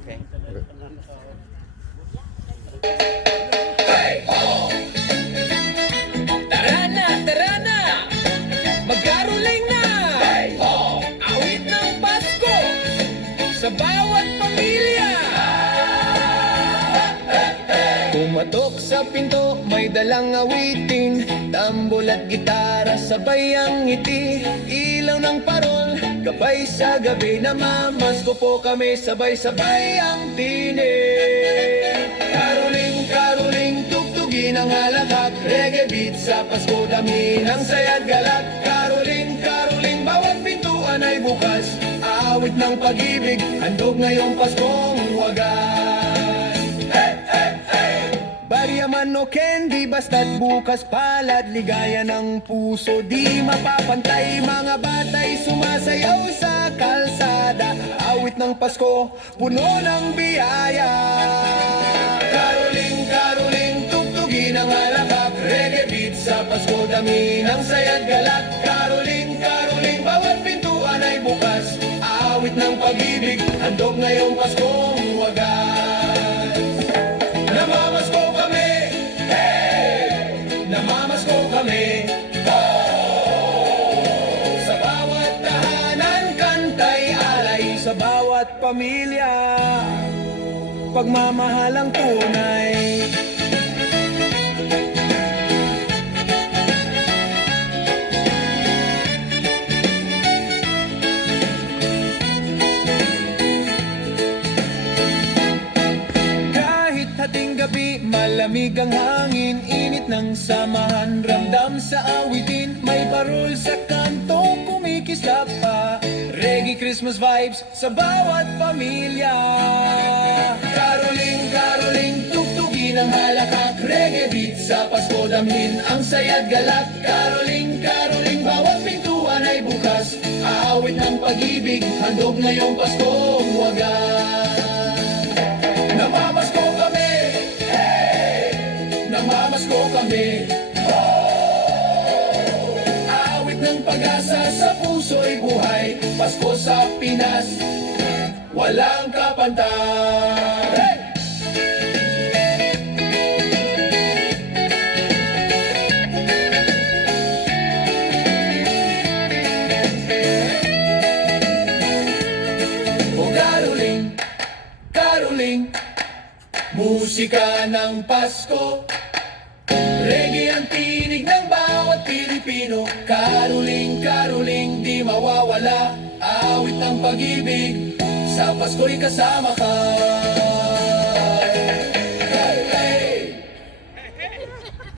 Okay. Hey, oh! Tara na! Magkaroling na! Hey, oh! Awit ng Pasko sa bawat pamilya. Kumatok sa pinto, may dalang awitin, tambol at gitara, sabay ang ngiti. Ilaw ng parol, gabay sa gabi, namamasko po kami, sabay-sabay ang tinig. Caroling, tugtugin ang halakhak, reggae beat sa Pasko, dami ng saya't galak. Caroling, bawat pintuan ay bukas, awit ng pag-ibig, handog ngayong Paskong wagas. Barya man o candy, basta't bukas palad, ligaya ng puso di mapapantay. Mga batay sumasayaw sa kalsada, awit ng Pasko, puno ng biyaya. Caroling, tugtugin ang halakhak, reggae beat sa Pasko, dami ng saya't galak. Caroling, bawat pintuan ay bukas, awit ng pag-ibig, handog ngayong Paskong wagas. Namamasko kami, hey! Namamasko kami, oh! Sa bawat tahanan, kantay alay, sa bawat pamilya, pagmamahalang tunay. Hating gabi, malamig ang hangin, init ng samahan, ramdam sa awitin. May parol sa kanto, kumikislap pa, reggae Christmas vibes sa bawat pamilya. Caroling, tugtugin ang halakhak, reggae beat sa Pasko, damhin ang saya't galak. Caroling, bawat pintuan ay bukas, awit ng pag-ibig, handog ngayong Paskong wagas. Namamasko kami, hey! Namamasko kami, oh! Awit ng pag-asa sa puso'y buhay, Pasko sa Pinas, walang kapantay. Hey! Oh, caroling, musika ng Pasko, reggae ang tinig ng bawat Pilipino. Caroling, di mawawala, awit ng pag-ibig, sa Pasko'y kasama ka.